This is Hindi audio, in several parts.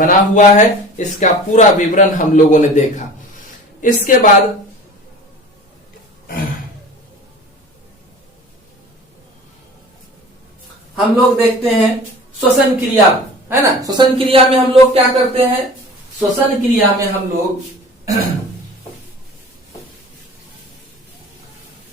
बना हुआ है, इसका पूरा विवरण हम लोगों ने देखा। इसके बाद हम लोग देखते हैं श्वसन क्रिया, है ना। श्वसन क्रिया में हम लोग क्या करते हैं, श्वसन क्रिया में हम लोग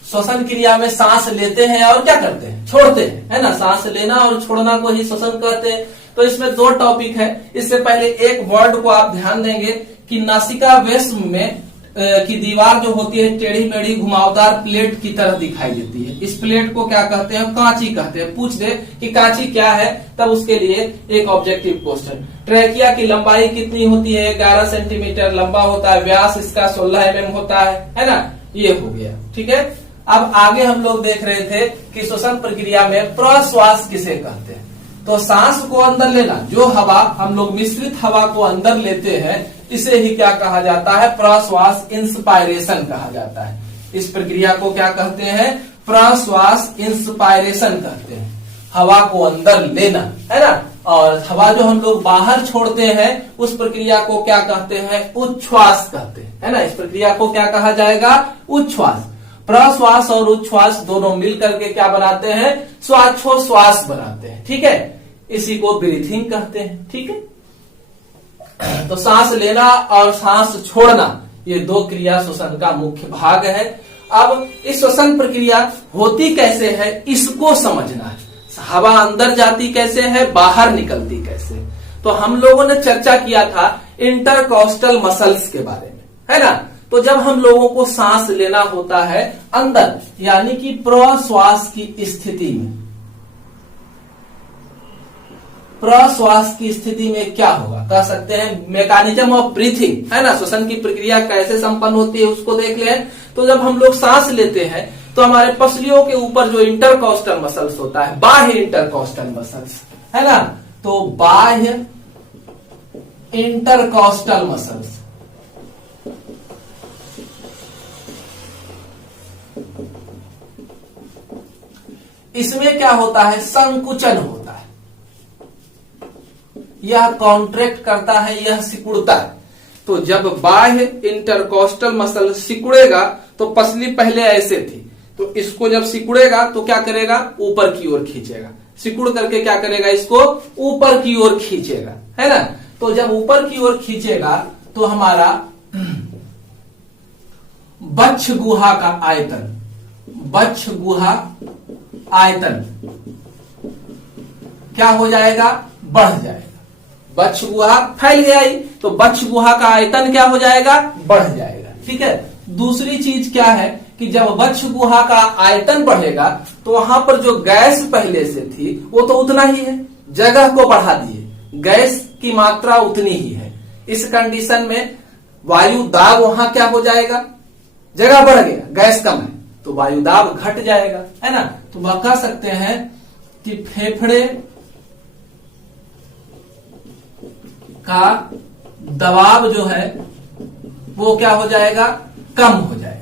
श्वसन क्रिया में सांस लेते हैं और क्या करते हैं, छोड़ते हैं, है ना। सांस लेना और छोड़ना को ही श्वसन कहते हैं। तो इसमें दो टॉपिक है। इससे पहले एक वर्ड को आप ध्यान देंगे कि नासिका वेश्म में की दीवार जो होती है टेढ़ी मेढ़ी घुमावदार प्लेट की तरह दिखाई देती है। इस प्लेट को क्या कहते हैं, कांची कहते हैं। पूछ दे कि कांची क्या है, तब उसके लिए एक ऑब्जेक्टिव क्वेश्चन। ट्रैकिया की लंबाई कितनी होती है, 11 सेंटीमीटर लंबा होता है, व्यास इसका 16 mm होता है ना। ये हो गया, ठीक है। अब आगे हम लोग देख रहे थे कि श्वसन प्रक्रिया में प्रश्वास किसे कहते हैं। तो सांस को अंदर लेना, जो हवा हम लोग मिश्रित हवा को अंदर लेते हैं, इसे ही क्या कहा जाता है, प्रश्वास इंस्पायरेशन कहा जाता है। इस प्रक्रिया को क्या कहते हैं, प्रश्वास इंस्पायरेशन कहते हैं। हवा को अंदर लेना, है ना। और हवा जो हम लोग बाहर छोड़ते हैं उस प्रक्रिया को क्या कहते हैं, उच्छ्वास कहते हैं, है ना। इस प्रक्रिया को क्या कहा जाएगा, उच्छ्वास। प्रश्वास और उच्छ्वास दोनों मिलकर के क्या बनाते हैं, श्वासोच्छ्वास बनाते हैं, ठीक है। इसी को ब्रीथिंग कहते हैं, ठीक है। तो सांस लेना और सांस छोड़ना, ये दो क्रिया श्वसन का मुख्य भाग है। अब इस श्वसन प्रक्रिया होती कैसे है, इसको समझना है। हवा अंदर जाती कैसे है, बाहर निकलती कैसे। तो हम लोगों ने चर्चा किया था इंटरकॉस्टल मसल्स के बारे में, है ना। तो जब हम लोगों को सांस लेना होता है अंदर, यानी कि प्रश्वास की स्थिति में, प्रश्वास की स्थिति में क्या होगा, कह सकते हैं मैकेनिज्म ऑफ ब्रीथिंग, है ना। श्वसन की प्रक्रिया कैसे संपन्न होती है उसको देख लें। तो जब हम लोग सांस लेते हैं तो हमारे पसलियों के ऊपर जो इंटरकॉस्टल मसल्स होता है, बाह्य इंटरकॉस्टल मसल्स, है ना। तो बाह्य इंटरकॉस्टल मसल्स, इसमें क्या होता है, संकुचन होता है। यह कॉन्ट्रैक्ट करता है, यह सिकुड़ता है। तो जब बाह्य इंटरकॉस्टल मसल सिकुड़ेगा तो पसली पहले ऐसे थी, तो इसको जब सिकुड़ेगा तो क्या करेगा, ऊपर की ओर खींचेगा। सिकुड़ करके क्या करेगा, इसको ऊपर की ओर खींचेगा, है ना। तो जब ऊपर की ओर खींचेगा तो हमारा बच्छ गुहा का आयतन, बच्छ गुहा आयतन क्या हो जाएगा, बढ़ जाएगा। बच्छ गुहा फैल गया ही, तो बच्छ गुहा का आयतन क्या हो जाएगा, बढ़ जाएगा, ठीक है। दूसरी चीज क्या है कि जब बच्छ गुहा का आयतन बढ़ेगा तो वहां पर जो गैस पहले से थी वो तो उतना ही है, जगह को बढ़ा दिए, गैस की मात्रा उतनी ही है। इस कंडीशन में वायु दाब वहां क्या हो जाएगा, जगह बढ़ गया, गैस कम है तो वायु दाब घट जाएगा, है ना। तो वह कह सकते हैं कि फेफड़े का दबाव जो है वो क्या हो जाएगा, कम हो जाएगा।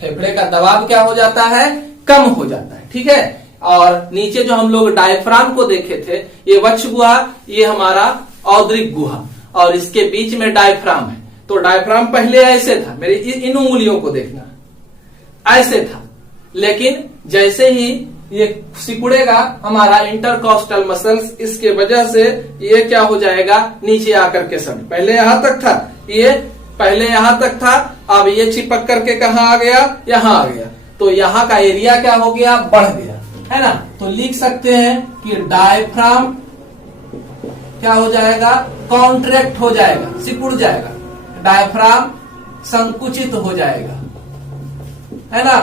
फेफड़े का दबाव क्या हो जाता है, कम हो जाता है, ठीक है। और नीचे जो हम लोग डायफ्राम को देखे थे, ये वक्ष गुहा, ये हमारा औदरिक गुहा, और इसके बीच में डायफ्राम है। तो डायफ्राम पहले ऐसे था, मेरे इन उंगलियों को देखना, ऐसे था, लेकिन जैसे ही ये सिकुड़ेगा हमारा इंटरकॉस्टल मसल्स, इसके वजह से ये क्या हो जाएगा, नीचे आकर के सब, पहले यहां तक था, ये पहले यहां तक था, अब ये चिपक करके कहां आ गया, यहां आ गया। तो यहां का एरिया क्या हो गया, बढ़ गया, है ना। तो लिख सकते हैं कि डायफ्राम क्या हो जाएगा, कॉन्ट्रैक्ट हो जाएगा, सिकुड़ जाएगा, डायफ्राम संकुचित हो जाएगा, है ना।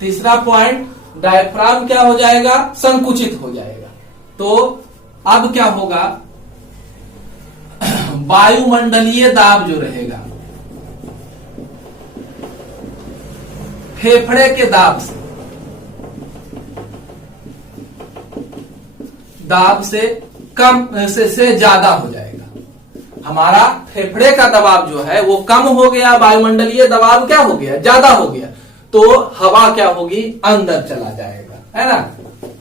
तीसरा पॉइंट, डायफ्राम क्या हो जाएगा, संकुचित हो जाएगा। तो अब क्या होगा, वायुमंडलीय दाब जो रहेगा फेफड़े के दाब से कम से ज्यादा हो जाएगा। हमारा फेफड़े का दबाव जो है वो कम हो गया, वायुमंडलीय दबाव क्या हो गया, ज्यादा हो गया। तो हवा क्या होगी, अंदर चला जाएगा, है ना।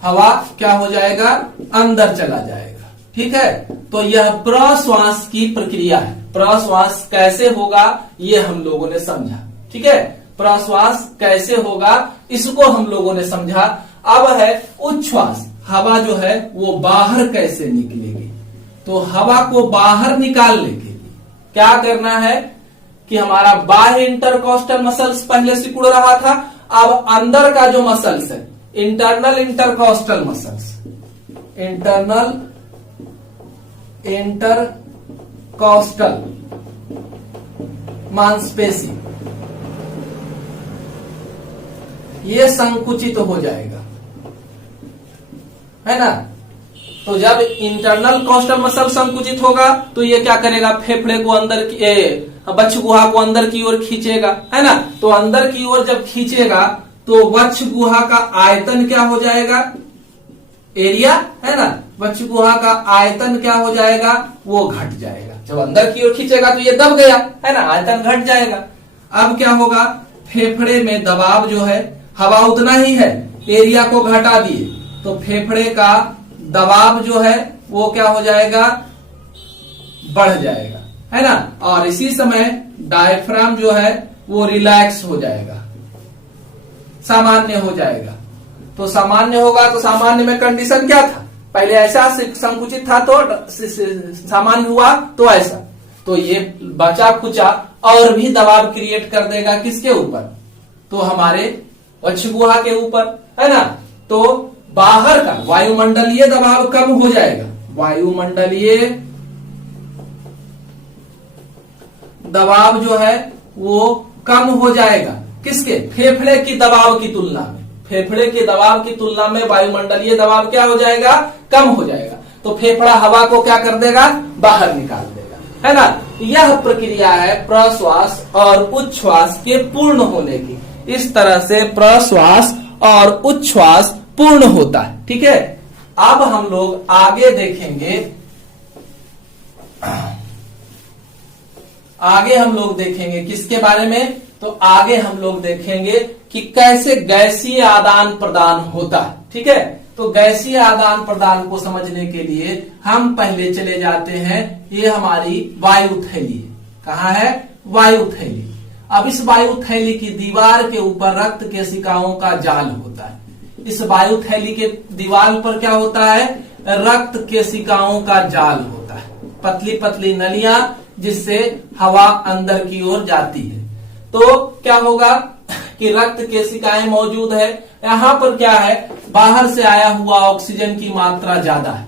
हवा क्या हो जाएगा, अंदर चला जाएगा, ठीक है। तो यह प्रश्वास की प्रक्रिया है। प्रश्वास कैसे होगा ये हम लोगों ने समझा, ठीक है। प्रश्वास कैसे होगा इसको हम लोगों ने समझा। अब है उच्छ्वास, हवा जो है वो बाहर कैसे निकलेगी। तो हवा को बाहर निकालने के लिए क्या करना है कि हमारा बाह्य इंटरकॉस्टल मसल्स पहले सिकुड़ रहा था, अब अंदर का जो मसल्स है internal intercostal muscles, internal intercostal मांसपेशी ये संकुचित हो जाएगा, है ना। तो जब इंटरनल कॉस्टल मसल संकुचित होगा तो ये क्या करेगा, फेफड़े को अंदर वक्ष गुहा को अंदर की ओर खींचेगा, है ना। तो अंदर की ओर जब खींचेगा तो वक्ष गुहा का आयतन क्या हो जाएगा, एरिया, है ना। वक्ष गुहा का आयतन क्या हो जाएगा, वो घट जाएगा। जब अंदर की ओर खींचेगा तो ये दब गया, है ना, आयतन घट जाएगा। अब क्या होगा, फेफड़े में दबाव जो है, हवा उतना ही है, एरिया को घटा दिए तो फेफड़े का दबाव जो है वो क्या हो जाएगा, बढ़ जाएगा, है ना। और इसी समय डायफ्राम जो है वो रिलैक्स हो जाएगा, सामान्य हो जाएगा। तो सामान्य होगा तो सामान्य में कंडीशन क्या था, पहले ऐसा संकुचित था तो सामान्य हुआ तो ऐसा, तो ये बचा खुचा और भी दबाव क्रिएट कर देगा किसके ऊपर, तो हमारे वक्ष गुहा के ऊपर, है ना। तो बाहर का वायुमंडलीय दबाव कम हो जाएगा, वायुमंडलीय दबाव जो है वो कम हो जाएगा किसके, फेफड़े की दबाव की तुलना में। फेफड़े के दबाव की तुलना में वायुमंडलीय दबाव क्या हो जाएगा, कम हो जाएगा। तो फेफड़ा हवा को क्या कर देगा, बाहर निकाल देगा, है ना। यह प्रक्रिया है प्रश्वास और उच्छ्वास के पूर्ण होने की। इस तरह से प्रश्वास और उच्छ्वास पूर्ण होता है, ठीक है। अब हम लोग आगे देखेंगे, आगे हम लोग देखेंगे किसके बारे में, तो आगे हम लोग देखेंगे कि कैसे गैसीय आदान प्रदान होता है, ठीक है। तो गैसीय आदान प्रदान को समझने के लिए हम पहले चले जाते हैं, ये हमारी वायु थैली है। कहाँ है, वायु थैली। अब इस वायु थैली की दीवार के ऊपर रक्त केशिकाओं का जाल होता है। इस वायु थैली के दीवार पर क्या होता है, रक्त केशिकाओं का जाल होता है, पतली पतली नलियां जिससे हवा अंदर की ओर जाती है। तो क्या होगा कि रक्त केशिकाएं मौजूद है, यहाँ पर क्या है, बाहर से आया हुआ ऑक्सीजन की मात्रा ज्यादा है।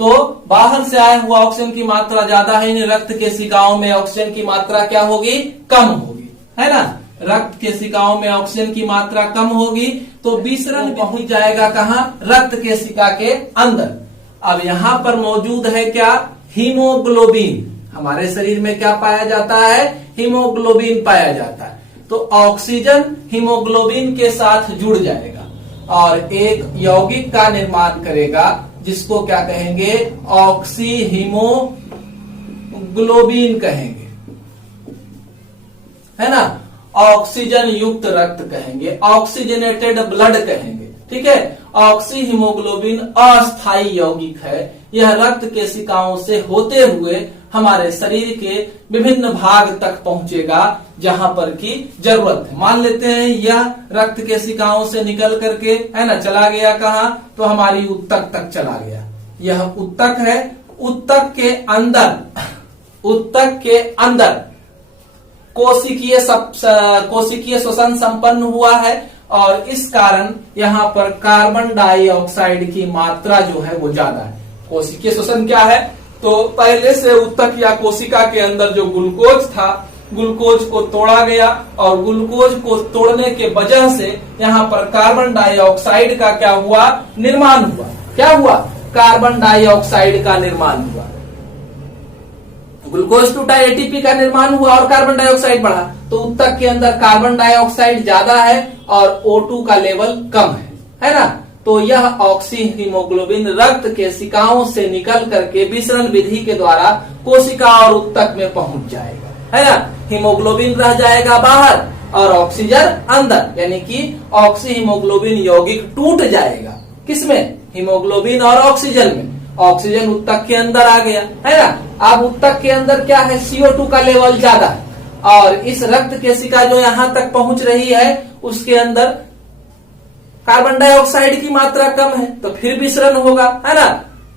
तो बाहर से आया हुआ ऑक्सीजन की मात्रा ज्यादा है, इन रक्त केशिकाओं में ऑक्सीजन की मात्रा क्या होगी, कम होगी, है ना। रक्त केशिकाओं में ऑक्सीजन की मात्रा कम होगी तो विसरण पहुंच जाएगा कहाँ, रक्त केशिका के अंदर। अब यहाँ पर मौजूद है क्या, हीमोग्लोबिन। हमारे शरीर में क्या पाया जाता है, हीमोग्लोबिन पाया जाता है। तो ऑक्सीजन हीमोग्लोबिन के साथ जुड़ जाएगा और एक यौगिक का निर्माण करेगा जिसको क्या कहेंगे, ऑक्सी हीमोग्लोबिन कहेंगे, है ना। ऑक्सीजन युक्त रक्त कहेंगे, ऑक्सीजनेटेड ब्लड कहेंगे, ठीक है। ऑक्सी हीमोग्लोबिन अस्थायी यौगिक है। यह रक्त केशिकाओं से होते हुए हमारे शरीर के विभिन्न भाग तक पहुंचेगा जहां पर की जरूरत है। मान लेते हैं यह रक्त केशिकाओं से निकल करके, है ना, चला गया कहाँ, तो हमारी उत्तक तक चला गया। यह उत्तक है, उत्तक के अंदर, उत्तक के अंदर कोशिकीय श्वसन संपन्न हुआ है और इस कारण यहाँ पर कार्बन डाइऑक्साइड की मात्रा जो है वो ज्यादा है। कोशिकीय श्वसन क्या है, तो पहले से उत्तक या कोशिका के अंदर जो ग्लूकोज था, ग्लूकोज को तोड़ा गया और ग्लूकोज को तोड़ने के वजह से यहाँ पर कार्बन डाइऑक्साइड का क्या हुआ, निर्माण हुआ। क्या हुआ, कार्बन डाइऑक्साइड का निर्माण हुआ। ग्लूकोज टूटा, एटीपी का निर्माण हुआ और कार्बन डाइऑक्साइड बढ़ा। तो उत्तक के अंदर कार्बन डाइऑक्साइड ज्यादा है और O2 का लेवल कम है ना। तो यह ऑक्सी हीमोग्लोबिन रक्त केशिकाओं से निकल करके विसरण विधि के द्वारा कोशिका और उत्तक में पहुंच जाएगा, है ना। हीमोग्लोबिन रह जाएगा बाहर और ऑक्सीजन अंदर, यानी कि ऑक्सी हीमोग्लोबिन यौगिक टूट जाएगा। किसमें, हीमोग्लोबिन और ऑक्सीजन में। ऑक्सीजन उत्तक के अंदर आ गया, है ना। अब उत्तक के अंदर क्या है, CO2 का लेवल ज्यादा है और इस रक्त केशिका जो यहां तक पहुंच रही है उसके अंदर कार्बन डाइऑक्साइड की मात्रा कम है, तो फिर विसरण होगा, है ना,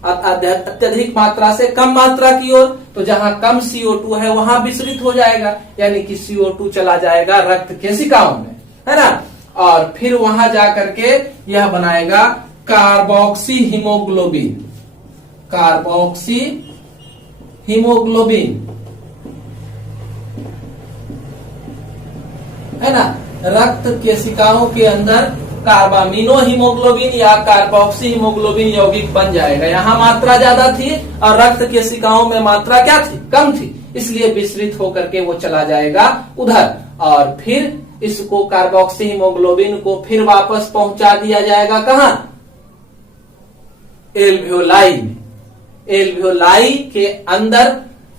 अत्यधिक मात्रा से कम मात्रा की ओर। तो जहां कम CO2 है वहां विसरित हो जाएगा, यानी कि CO2 चला जाएगा रक्त केशिकाओं में, है ना। और फिर वहां जाकर के यह बनाएगा कार्बोक्सी हीमोग्लोबिन, कार्बोक्सी हीमोग्लोबिन, है ना। रक्त केशिकाओं के अंदर कार्बामिनो हीमोग्लोबिन या कार्बोक्सी हीमोग्लोबिन यौगिक बन जाएगा। यहाँ मात्रा ज्यादा थी और रक्त केशिकाओं में मात्रा क्या थी, कम थी, इसलिए विसरित होकर के वो चला जाएगा उधर। और फिर इसको कार्बोक्सी हीमोग्लोबिन को फिर वापस पहुंचा दिया जाएगा कहां, एल्वियोलाई में। एल्वियोलाई के अंदर,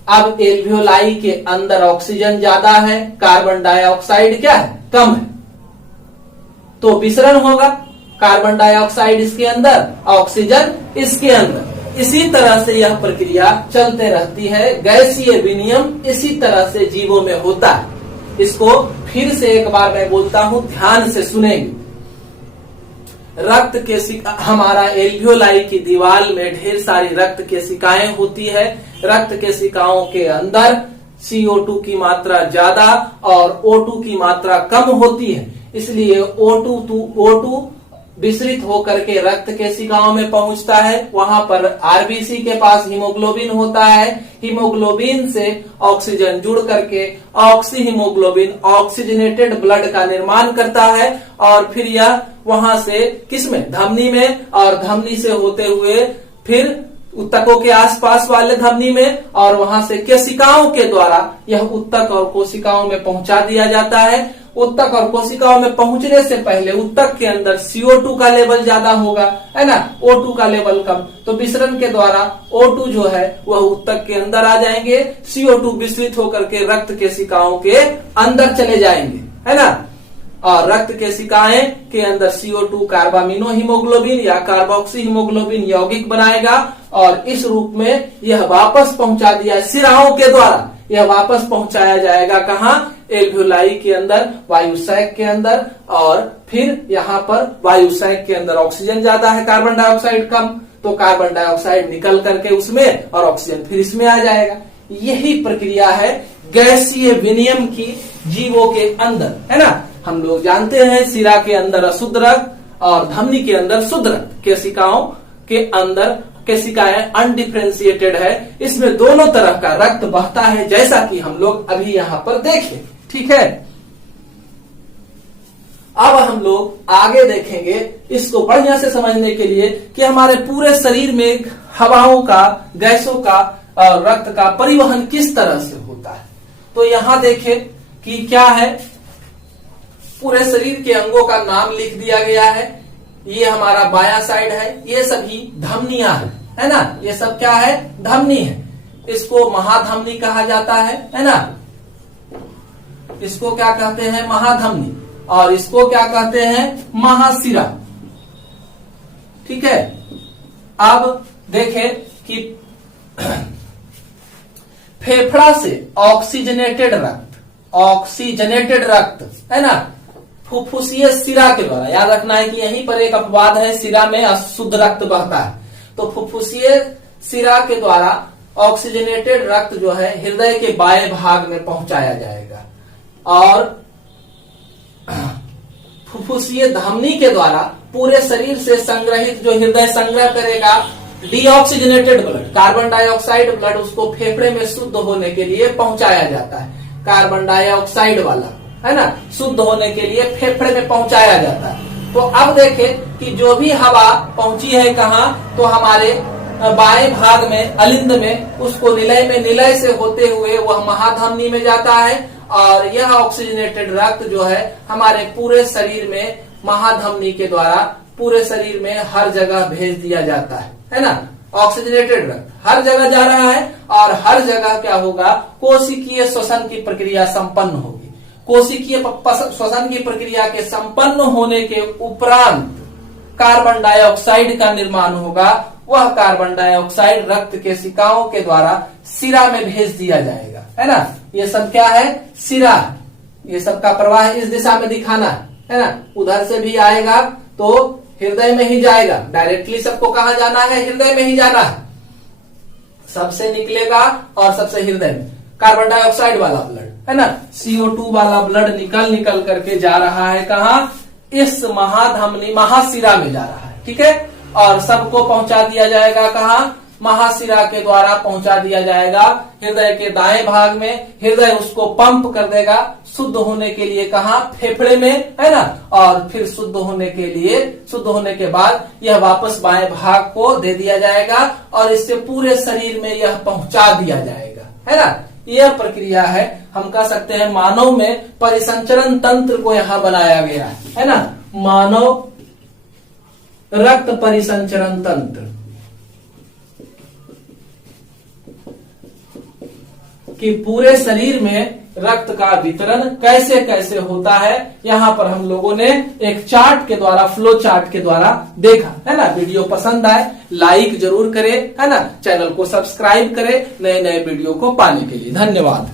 अब एल्वियोलाई के अंदर ऑक्सीजन ज्यादा है, कार्बन डाइऑक्साइड क्या है, कम है, तो विसरण होगा, कार्बन डाइऑक्साइड इसके अंदर, ऑक्सीजन इसके अंदर। इसी तरह से यह प्रक्रिया चलते रहती है, गैसीय विनिमय इसी तरह से जीवों में होता है। इसको फिर से एक बार मैं बोलता हूं, ध्यान से सुनेंगे। रक्त केशिका, हमारा एल्वियोलाई की दीवार में ढेर सारी रक्त केशिकाएं होती है। रक्त केशिकाओं के अंदर CO2 की मात्रा ज्यादा और O2 की मात्रा कम होती है, इसलिए O2 विसरित होकर के रक्त केशिकाओं में पहुंचता है। वहां पर आरबीसी के पास हीमोग्लोबिन होता है, हीमोग्लोबिन से ऑक्सीजन जुड़ करके ऑक्सी हीमोग्लोबिन ऑक्सीजनेटेड ब्लड का निर्माण करता है और फिर यह वहां से किसमें, धमनी में, और धमनी से होते हुए फिर उत्तकों के आसपास वाले धमनी में और वहां से केशिकाओं के द्वारा यह उत्तक और कोशिकाओं में पहुंचा दिया जाता है। उत्तक और कोशिकाओं में पहुंचने से पहले उत्तक के अंदर CO2 का लेवल ज्यादा होगा, है ना, O2 का लेवल कम, तो विसरण के द्वारा O2 जो है वह उत्तक के अंदर आ जाएंगे, CO2 विसरित होकर के रक्त केशिकाओं के अंदर चले जाएंगे, है ना। और रक्त केशिकाएं के अंदर CO2 कार्बामिनो हीमोग्लोबिन या कार्बोक्सी हीमोग्लोबिन यौगिक बनाएगा और इस रूप में यह वापस पहुंचा दिया, सिराओं के द्वारा यह वापस पहुंचाया जाएगा कहां, एल्वियोलाई के अंदर, वायुसैक के अंदर। और फिर यहाँ पर वायुसैक के अंदर ऑक्सीजन ज्यादा है, कार्बन डाइऑक्साइड कम, तो कार्बन डाइऑक्साइड निकल करके उसमें और ऑक्सीजन फिर इसमें आ जाएगा। यही प्रक्रिया है गैसीय विनिमय की जीवों के अंदर, है ना। हम लोग जानते हैं सिरा के अंदर अशुद्ध रक्त और धमनी के अंदर शुद्ध रक्त, केशिकाओं के अंदर केशिकाएं अनडिफरेंशिएटेड है, इसमें दोनों तरह का रक्त बहता है, जैसा कि हम लोग अभी यहाँ पर देखें, ठीक है। अब हम लोग आगे देखेंगे इसको बढ़िया से समझने के लिए कि हमारे पूरे शरीर में हवाओं का, गैसों का और रक्त का परिवहन किस तरह से होता है। तो यहाँ देखें कि क्या है, पूरे शरीर के अंगों का नाम लिख दिया गया है। ये हमारा बायां साइड है, ये सभी धमनियां है ना, ये सब क्या है, धमनी है। इसको महाधमनी कहा जाता है ना, इसको क्या कहते हैं, महाधमनी, और इसको क्या कहते हैं, महाशिरा, ठीक है। अब देखें कि फेफड़ा से ऑक्सीजनेटेड रक्त, है ना, फुफ्फुसीय शिरा के द्वारा, याद रखना है कि यहीं पर एक अपवाद है, शिरा में अशुद्ध रक्त बहता है, तो फुफ्फुसीय शिरा के द्वारा ऑक्सीजनेटेड रक्त जो है हृदय के बाएं भाग में पहुंचाया जाएगा और फुफ्फुसीय धमनी के द्वारा पूरे शरीर से संग्रहित जो हृदय संग्रह करेगा deoxygenated blood, carbon dioxide blood, उसको फेफड़े में शुद्ध होने के लिए पहुंचाया जाता है। कार्बन डाइऑक्साइड वाला, है ना, शुद्ध होने के लिए फेफड़े में पहुंचाया जाता है। तो अब देखें कि जो भी हवा पहुंची है कहाँ, तो हमारे बाएं भाग में, अलिंद में, उसको निलय से होते हुए वह महाधमनी में जाता है और यह ऑक्सीजनेटेड रक्त जो है हमारे पूरे शरीर में महाधमनी के द्वारा पूरे शरीर में हर जगह भेज दिया जाता है ना। ऑक्सीजनेटेड रक्त हर जगह जा रहा है और हर जगह क्या होगा, कोशिकीय श्वसन की प्रक्रिया संपन्न होगी। कोशिकीय श्वसन की प्रक्रिया के संपन्न होने के उपरांत कार्बन डाइऑक्साइड का निर्माण होगा वह कार्बन डाइऑक्साइड रक्त केशिकाओं के द्वारा सिरा में भेज दिया जाएगा, है ना। ये सब क्या है, सिरा, ये सब का प्रवाह इस दिशा में दिखाना है ना। उधर से भी आएगा तो हृदय में ही जाएगा, डायरेक्टली सबको कहा जाना है, हृदय में ही जाना है। सबसे निकलेगा और सबसे हृदय में कार्बन डाइऑक्साइड वाला ब्लड, है ना, CO2 वाला ब्लड निकल करके जा रहा है कहा, इस महाधमनी महाशिरा में जा रहा है, ठीक है। और सबको पहुंचा दिया जाएगा कहा, महाशिरा के द्वारा पहुंचा दिया जाएगा हृदय के दाएं भाग में। हृदय उसको पंप कर देगा शुद्ध होने के लिए कहा, फेफड़े में, है ना। और फिर शुद्ध होने के बाद यह वापस बाएं भाग को दे दिया जाएगा और इससे पूरे शरीर में यह पहुंचा दिया जाएगा, है ना। यह प्रक्रिया है, हम कह सकते हैं मानव में परिसंचरण तंत्र को यहाँ बनाया गया है ना। मानव रक्त परिसंचरण तंत्र कि पूरे शरीर में रक्त का वितरण कैसे कैसे होता है, यहाँ पर हम लोगों ने एक चार्ट के द्वारा, फ्लो चार्ट के द्वारा देखा, है ना। वीडियो पसंद आए लाइक जरूर करें, है ना। चैनल को सब्सक्राइब करें नए नए वीडियो को पाने के लिए। धन्यवाद।